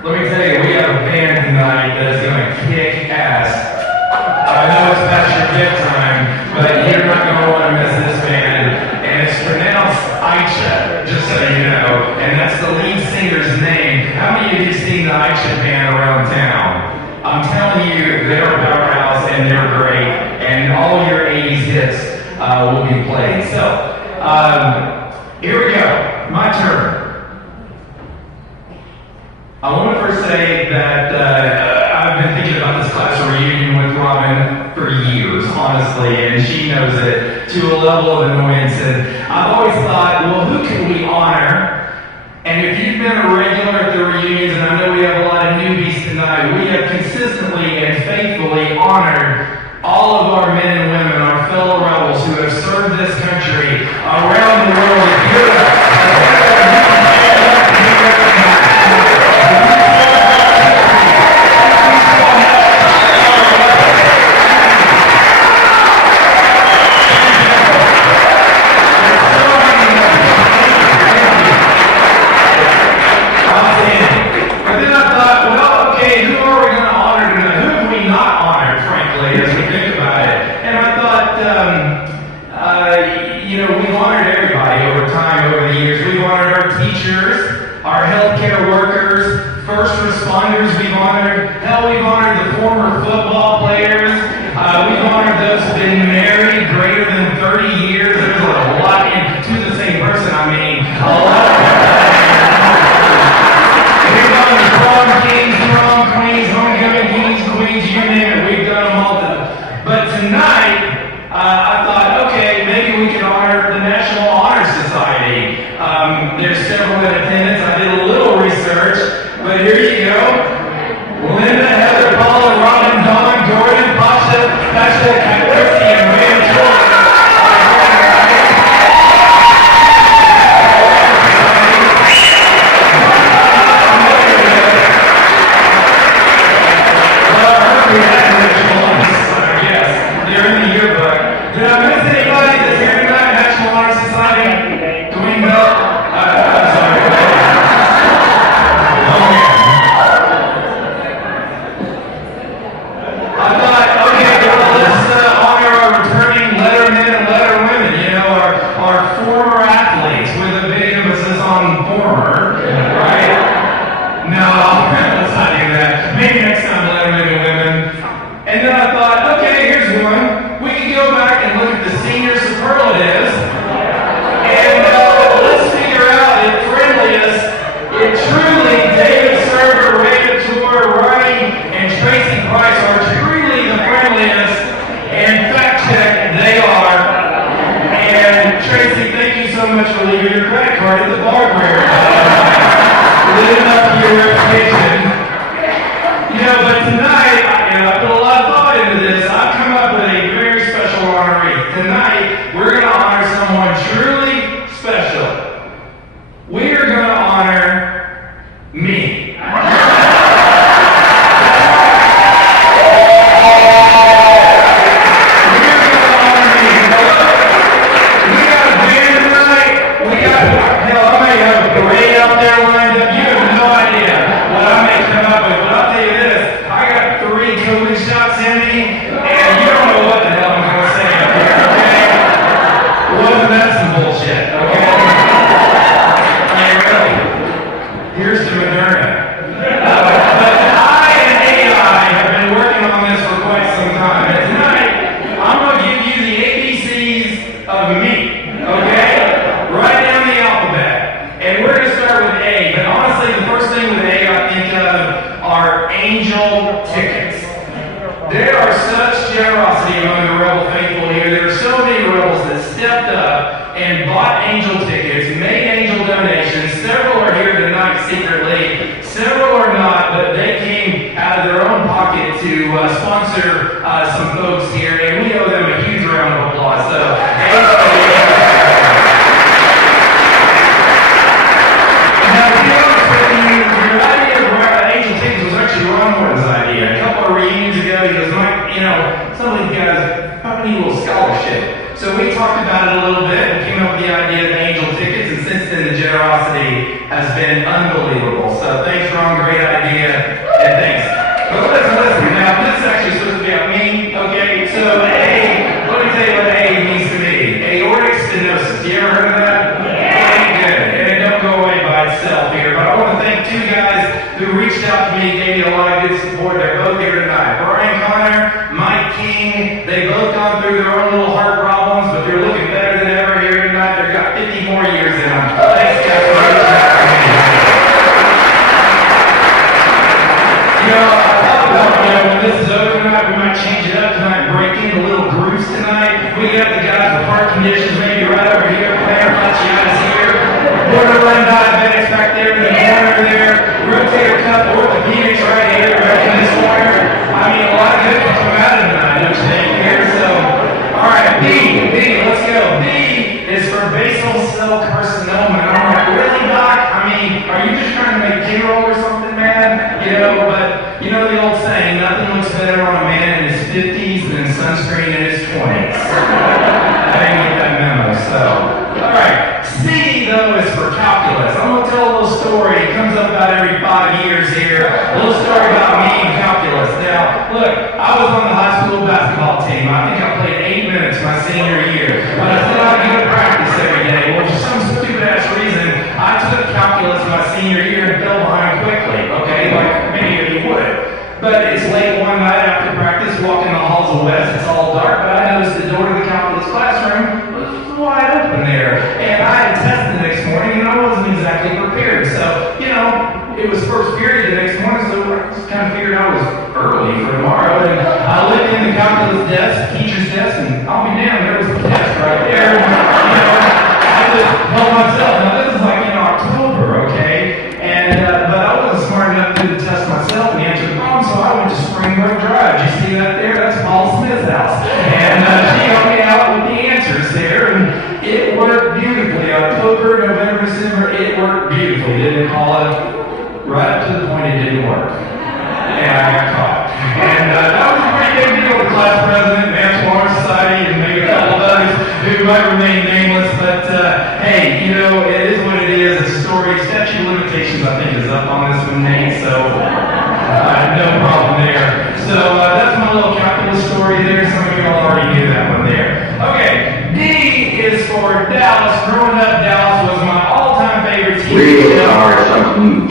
Let me tell you, we have a band tonight that is going to kick ass. I know it's past your bedtime, but you're not going to want to miss this band. And it's pronounced Aicha, just so you know. And that's the lead singer's name. How many of you have seen the Aicha band around town? I'm telling you, they're a powerhouse and they're great. And all your 80s hits will be played. So, here we go. My turn. I want to first say that I've been thinking about this class reunion with Robin for years, honestly, and she knows it to a level of annoyance. And I've always thought, well, who can we honor? And if you've been a regular at the reunions, and I know we have a lot of newbies tonight, we have consistently and faithfully honored all of our men and women, our fellow rebels who have served this country around the world. If you're we've honored everybody over time, over the years. We've honored our teachers, our healthcare workers, first responders. We've honored the former football players. We've honored those who've been married greater than 30 years. There's a lot to the same person. I mean, a lot. We've honored prom kings, prom queens, homecoming kings, queens, you name it. We've done them all. But tonight, I thought, okay, maybe we can honor the National Honor Society. There's several in attendance. I did a little research, but here you go. Linda, Heather, Paula, Robin, Dawn, Gordon, Pasha, Christy, and Rachel. So we talked about it a little bit and came up with the idea of angel tickets, and since then the generosity has been unbelievable. So thanks, Ron, great idea. thanks. But listen, now this is actually supposed to be about me, okay? So let me tell you what A means to me. Aortic stenosis. You ever heard of that? Yeah. Good. And it don't go away by itself here. But I want to thank two guys who reached out to me, gave me a lot of good support. They're both here tonight. Brian Connor, Mike King. They both gone through their own little heart problems, but they're looking better than ever here tonight. They've got 50 more years in them. Thanks, guys, for reaching out to me. I thought about, when this is over tonight, we might change it up tonight and break into little groups tonight. We got the guys with heart conditions maybe right over here, plantar fasciitis here, borderline diabetics back there in the corner there, rotator cuff orthopedics right here, back in this corner. I mean, a lot of good can come out of tonight, don't you think, here? So, all right, B, let's go. B is for basal cell carcinoma. And I'm like, really, Doc? I mean, are you just trying to make payroll or something, man? But you know the old saying, nothing looks better on a man in his 50s than sunscreen in his 20s. I didn't get that memo, so. All right, C, though, is for calculus. I'm going to tell a little story. It comes up about every 5 years here. A little story about me and calculus. Now, look, I was on the high school basketball team. I think I played 8 minutes my senior year. But I still had to go to practice every day. Well, for some stupid-ass reason, I took calculus my senior year and fell behind quickly, okay? Like many of you would. But it's late one night after practice, walking the halls of West. It's all dark, but I noticed the door to the calculus classroom was wide open there. And I had a test the next morning, and I wasn't exactly prepared. So, it was first period the next morning, so I just kind of figured I was early for tomorrow. And I looked in the calculus desk, teacher's desk, and I'll be damned, there was the test right there. And, I just told myself, now this is like in October, okay? And, but I wasn't smart enough to do the test myself and answer the problem, so I went to Springbrook Drive. You see that there? That's Paul Smith's house. And she helped me out with the answers there, and it worked beautifully. October, November, December, it worked beautifully. Didn't call it right up to the point it didn't work. And I got caught. And that was a pretty big deal with the class president, National Honor Society, and maybe a couple of others who might remain nameless, but hey, it is what it is. It's a story. Statute of limitations, I think, is up on this one, Nate, so no problem there. So that's my little calculus story there. Some of you all already knew that one there. Okay, D is for Dallas. Growing up, Dallas was my all-time favorite team. Real or something.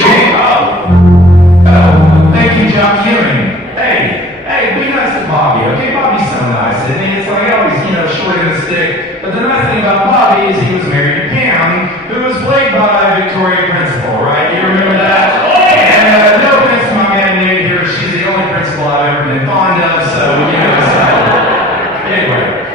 Thank you, John Kieran. Hey, be nice to Bobby, okay? Bobby's so nice, isn't he? It's like always, short in the stick. But the nice thing about Bobby is he was married to Pam, who was played by Victoria Principal, right? You remember that? And no offense to my man Nate here, she's the only principal I've ever been fond of, so, so. Anyway.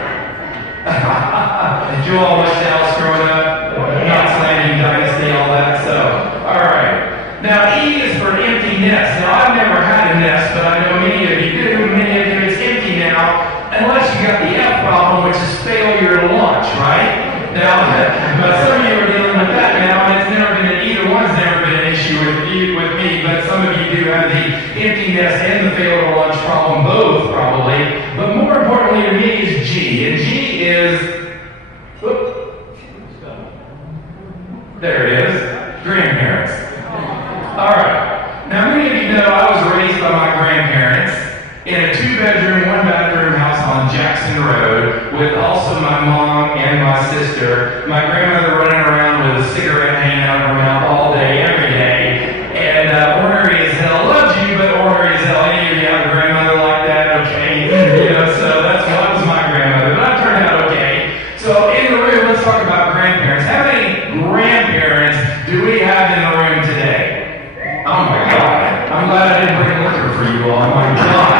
Did you all watch Dallas growing up? Not slandering Dynasty, all that, so. All right. Now, E is for empty nest. Now, I've never had a nest, but I know many of you do. Many of you, it's empty now, unless you got the F problem, which is failure to launch, right? Now, but some of you are dealing with that now, and it's never been, either one's never been an issue with me, but some of you do have the empty nest and the failure to launch problem, both probably. But more importantly to me is G, and G is, there it is, grandparents. All right. Now, many of you know I was raised by my grandparents in a 2-bedroom, 1-bathroom house on Jackson Road with also my mom and my sister. My grandmother running around with a cigarette hanging out of her mouth all day, every day. And ornery as hell. Loved you, but ornery as hell. Any of you have a grandmother like that? Okay. So that was my grandmother. But I turned out okay. So in the room, let's talk about grandparents. How many grandparents do we have in the room today? Oh my God. I'm glad I didn't bring liquor for you all. Oh my God.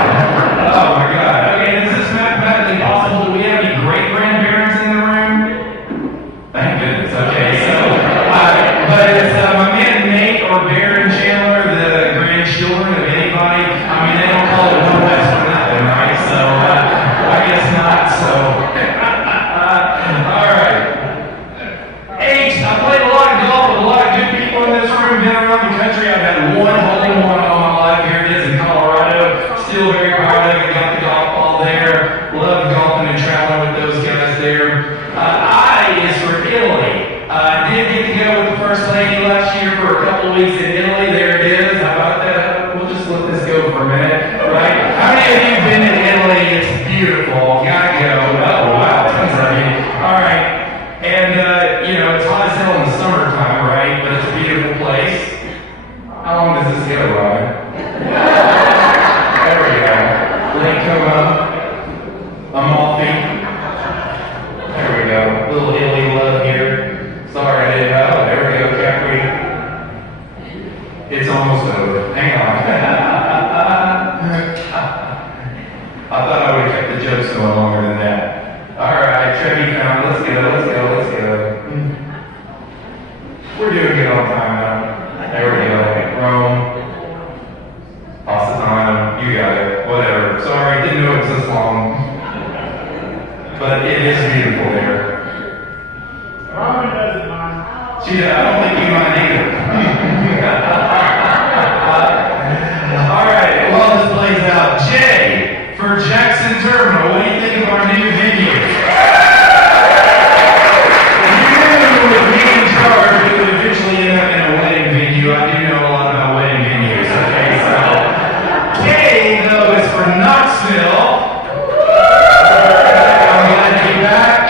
Oh my God. Okay, is this mathematically possible? Do we have any great-grandparents in the room? Thank goodness. Okay, so, but it's my man Nate or Baron Chandler, the grandchildren of anybody. I mean, they don't call it One West for nothing, right? So, I guess not, so. All right. H, I played a lot of golf with a lot of good people in this room, been around the country. I've had one hole in one all my life. Here it is in Colorado. Still this go, Robin? There we go. Link come up. Amalfi. There we go. Little Italy love here. Sorry I didn't know. There we go, Capri. It's almost over. Hang on. I thought I would have kept the jokes going longer than that. Alright, Trevi found. Let's go. We're doing good on time now. There we go. Rome. Positano. You got it. Whatever. Sorry, didn't know it was this long. But it is beautiful there. Robin doesn't mind. I don't think you mind either. Alright, while this plays out, Jay, for Jackson Terminal, what do you think of our new venue? You knew with me in charge, we would eventually end up in a wedding venue. I do know a lot about wedding venues, okay? So, K, though, is for Knoxville. I'm glad to be back.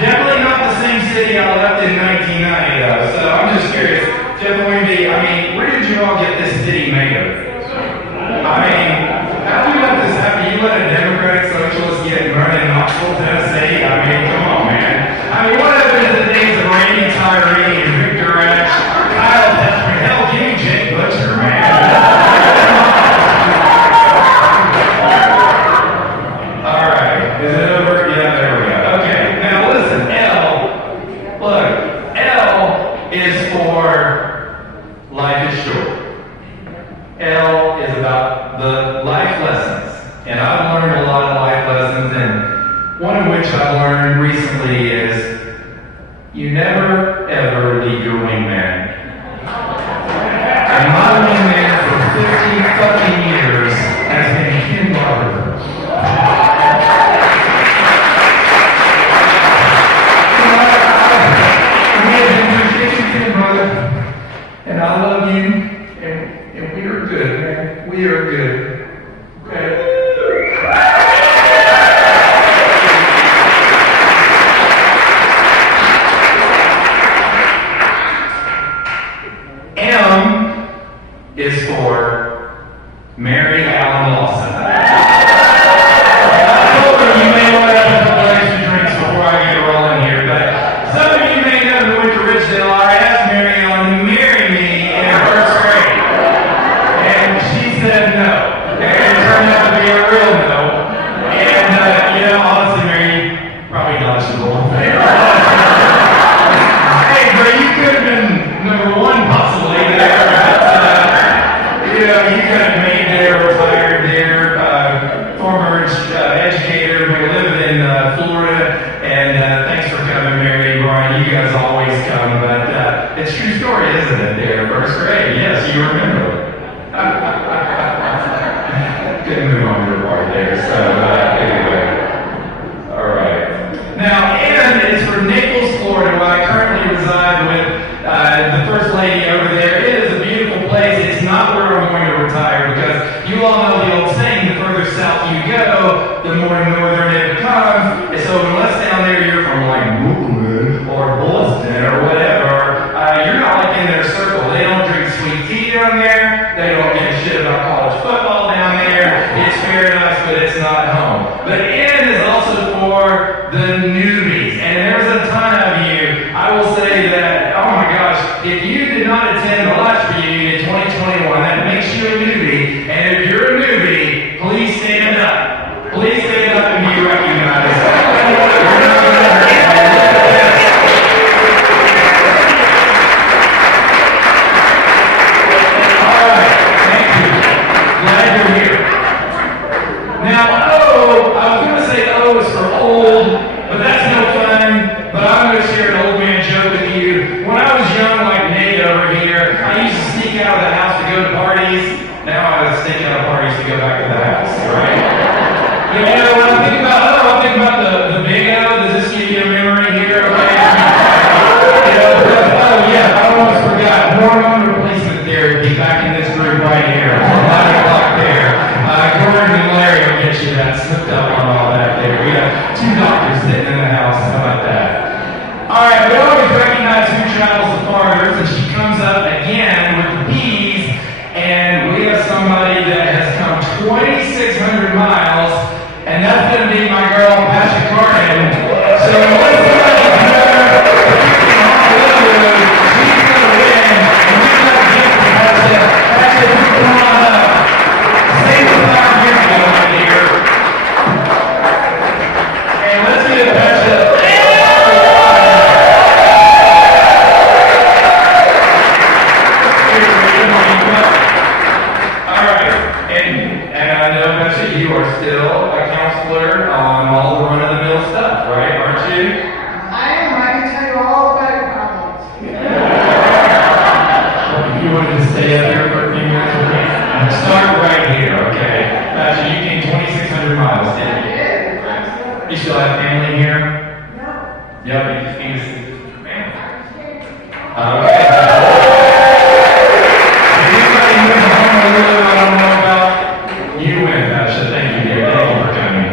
Definitely not the same city I left in 1990, though. So, I'm just curious. Where did you all get this city made of? How do we let this happen? You let a Democratic Socialist get run in Knoxville, Tennessee? Come on, man. What happened to the days of Randy Tyree and Victor Ashe, Kyle Pepper, hell, give me Jake Butcher, man. All right, is it over? Yeah, there we go. Okay, now listen, L is for life is short. L is about the life lessons. And I've learned a lot of life lessons, and one of which I've learned recently is you never ever leave your wingman. And my wingman for 50 fucking years has been Ken Barber. And I love you, and we are good, man. We are good. Okay? M is for Mary Allen Lawson. I told her you may want to have a couple extra drinks before I get rolling here, but some of you may know who went to Ridgedale. I asked Mary Allen to marry me in first grade, and she said no. And it turned out to be a real no. And honestly, Mary, probably dodgeable. Hey, bro, you could have been number one possibly there. You could have made there, retired there, former educator. We live in Florida, and thanks for coming, Mary, Brian. You guys always come, but it's a true story, isn't it? There, first grade. Yes, you remember it. Couldn't move on your part there. So anyway, all right. Now, N is for Naples, Florida, where I currently reside with the first lady over there. It is a beautiful place. It's not where I'm going to retire because you all know the old saying: the further south you go, the more northern it becomes. And so unless down there you're from like Brooklyn or Boston or whatever, you're not like in their circle. They don't drink sweet tea down there. They don't give a shit about college football down there. It's paradise, but it's not home. But N is also for the newbies. And there's a ton of you. I will say that, oh my gosh, if you did not attend the last reunion in 2021, that makes you a newbie. And if you're a newbie, please stand up. Please stand up and be recognized. Now, O, I was going to say O is for old, but that's no fun. But I'm going to share an old man joke with you. When I was young, like Nate over here, I used to sneak out of the house to go to parties. Now I sneak out of parties to go back to the house, right? When I think about O, I think about the big O. Does this give you a memory here? Okay? Oh yeah, I almost forgot. Hormone replacement therapy back in this group right here. 9 o'clock there. Gordon and Larry will get you that slipped up on all that there. We got 2 doctors sitting in the house. How about that? All right, we always recognize who travels the farthest, and she comes up again with the P's. And bet you are still a counselor on all the run-of-the-mill stuff, right? Aren't you? I am. I can tell you all about your problems. If you wanted to stay up here for a few minutes with me, start right here, okay? Gotcha, you came 2,600 miles, didn't you? You still have family here? No. Yep, you just need to see this family. Okay. Anybody who's home a little I don't know about? You win, Tasha. Thank you, dear. Thank you for coming.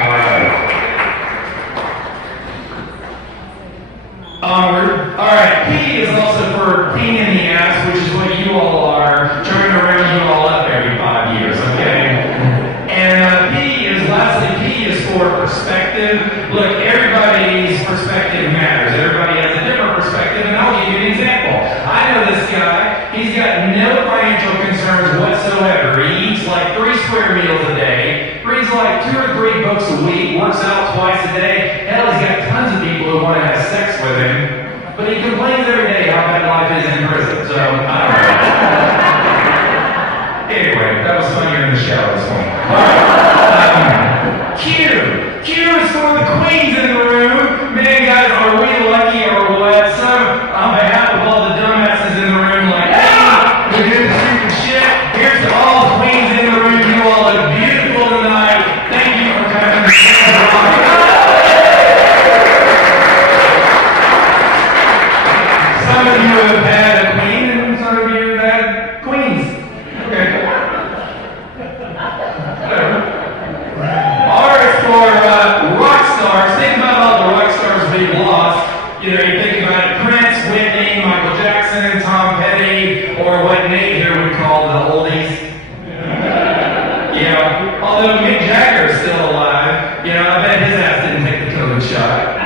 Alright. Onward. Alright, P is also for pain in the ass, which is what you all are, turning around you all up every 5 years, okay? And lastly, P is for perspective. Look, everybody's perspective matters. Everybody has a different perspective, and I'll give you an example. I know this guy. He's got no financial concerns whatsoever. He eats like 3 square meals a day, reads like 2 or 3 books a week, works out twice a day. Hell, he's got tons of people who want to have sex with him, but he complains every day how bad life is in prison. So, I don't know. Anyway, that was funnier in the shower this morning. All right. Q. Q is for the queens in the room. Man, guys, are we lucky or what? Some, on behalf of all the dumbasses in the room, like, hey, we do the stupid shit. Here's to all the queens in the room. You all look beautiful tonight. Thank you for coming. Some of you have had a queen, and some of you have had queens. Okay. Whatever. R is for rock stars. Think about all the rock stars we've lost. You know, you think about it, Prince, Whitney, Michael Jackson, Tom Petty, or what Nate here would call the oldies. Yeah, although Mick Jagger is still alive, you know, I bet his ass didn't take the COVID shot.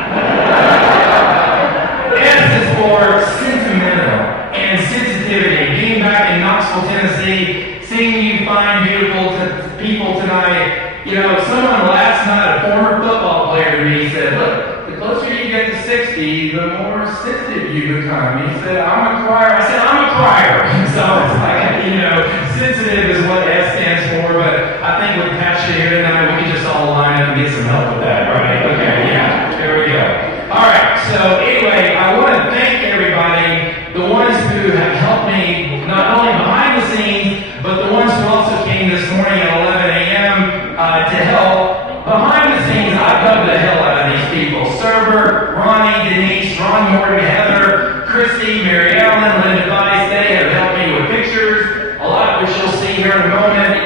S is for sentimental and sensitivity. Being back in Knoxville, Tennessee, seeing you fine, beautiful people tonight. You know, someone last night, a former football player to me, said, look, the closer you get to 60, the more sensitive you become. He said, I'm a crier. I said, I'm a crier. So it's like, you know, sensitive is what S stands for, but I think with Tasha here tonight, we can just all line up and get some help with that, right? Okay, yeah, there we go. All right, so anyway, I want to thank everybody, the ones who have helped me, not only behind the scenes, but the ones who also came this morning at 11 a.m. To help. Behind the scenes, I love the hell out of these people. Server, Ronnie, Denise, Ron Morton, Heather, Christy, Mary Ellen, Linda Weiss, they have helped me with pictures. A lot of which you'll see here in a moment.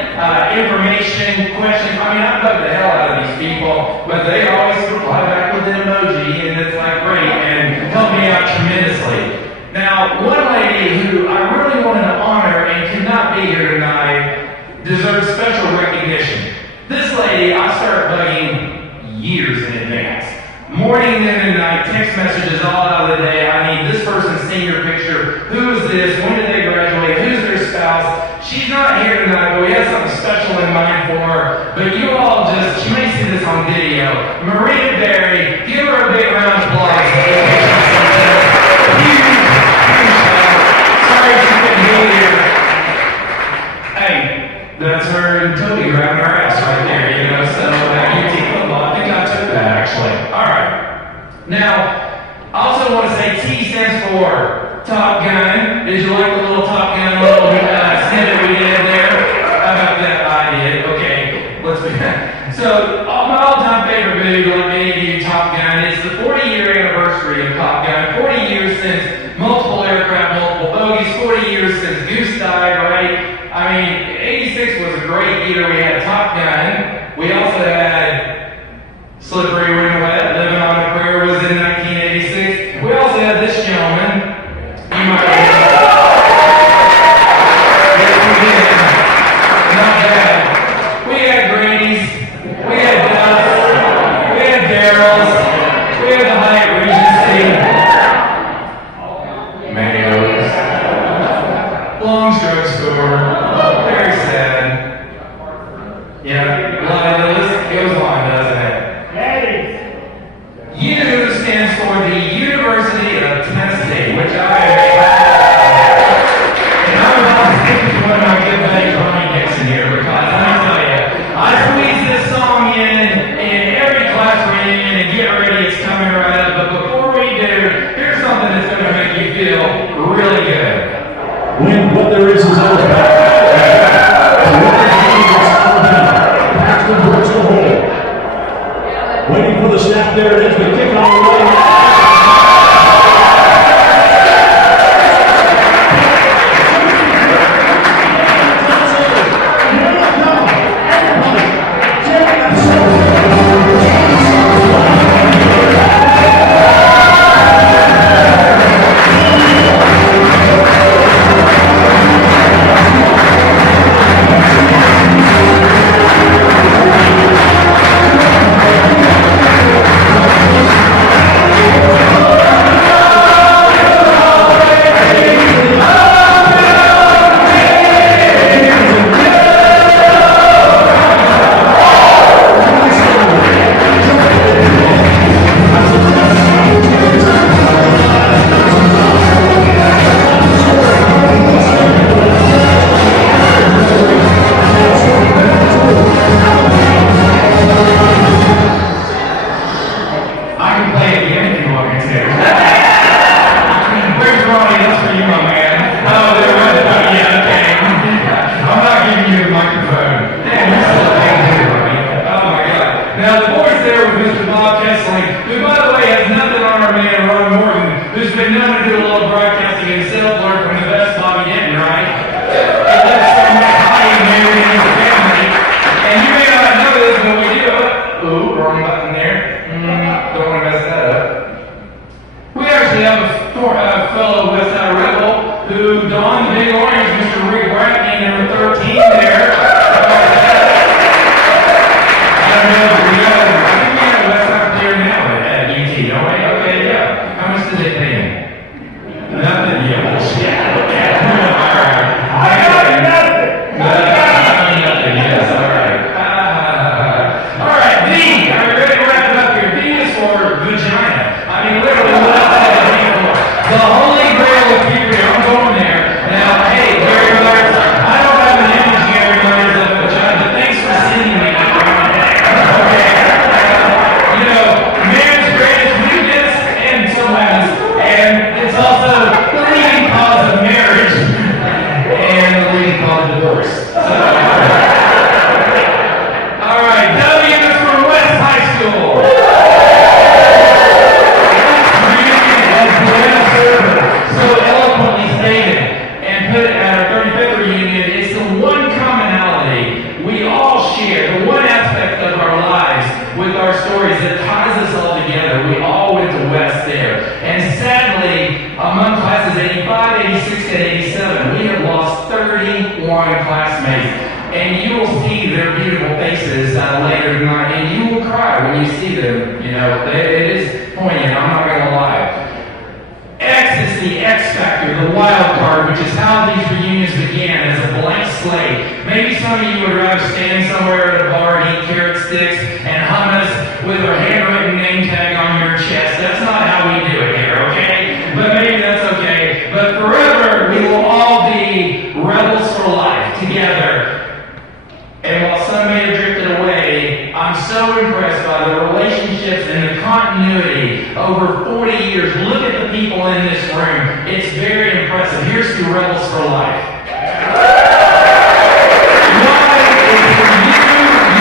Information, questions. I mean, I love the hell out of these people, but they always reply back with an emoji, and it's like great, and help me out tremendously. Now, one lady who I really wanted to honor and could not be here tonight deserves special recognition. This lady, I start bugging years in advance. Morning, noon, and night, text messages all out of the day. I need this person's senior picture. Who is this? When did they graduate? Who's their spouse? She's not here tonight, but we have something special in mind for her. But you all just, you may see this on video. Maria Berry, give her a big round of applause. Huge shout. Sorry she couldn't be here. Hey, that's her and Toby grabbing her ass right there, you know, so UT football, I think I took that actually. Alright. Now, I also want to say T stands for Top Gun. Did you like the little Top Gun little snippet we did there? How about that? I did. Okay, let's be so, my all-time favorite movie, like many of you, Top Gun, it's the 40-year anniversary of Top Gun. 40 years since multiple aircraft, multiple bogies, 40 years since Goose died, right? I mean, 86 was a great year. We had Top Gun. We also had Slippery When Wet, Living on a Prayer was in 1986. We also had this gentleman. You might remember. Yes, we did. Not bad. We had Grady's. We had Duff's. We had Daryl's. We had the Hyatt Regency. Mayo's. Long's Drugstore. Very sad. Yeah, the list goes on, doesn't it? and you will see their beautiful faces later tonight, and you will cry when you see them. You know, it is poignant, I'm not going to lie. X is the X factor, the wild card, which is how these reunions began as a blank slate. Maybe some of you would rather stand somewhere at a bar and eat carrot sticks and hummus with a handwritten name tag on your chest. That's not how we do it here, okay? But maybe that's okay. But forever, we will all be rebels for life together. And while some may have drifted away, I'm so impressed by the relationships and the continuity over 40 years. Look at the people in this room. It's very impressive. Here's to Rebels for Life. Why is for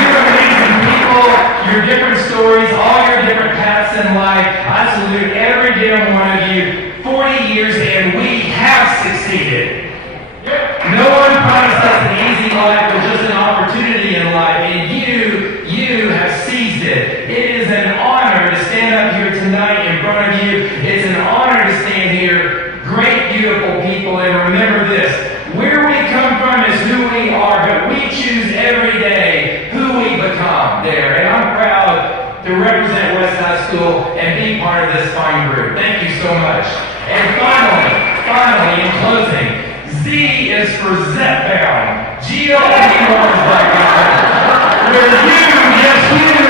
you're amazing people, your different stories, all your different paths in life. I salute every damn one of you. 40 years and we have succeeded. No one promised us an easy life or just an opportunity in life, and you have seized it. It is an honor to stand up here tonight in front of you. It's an honor to stand here. Great, beautiful people, and remember this. Where we come from is who we are, but we choose every day who we become there. And I'm proud to represent West High School and be part of this fine group. Thank you so much. And finally, in closing, Z is for Zep Bound. G-O-P-Y is like where you, yes, you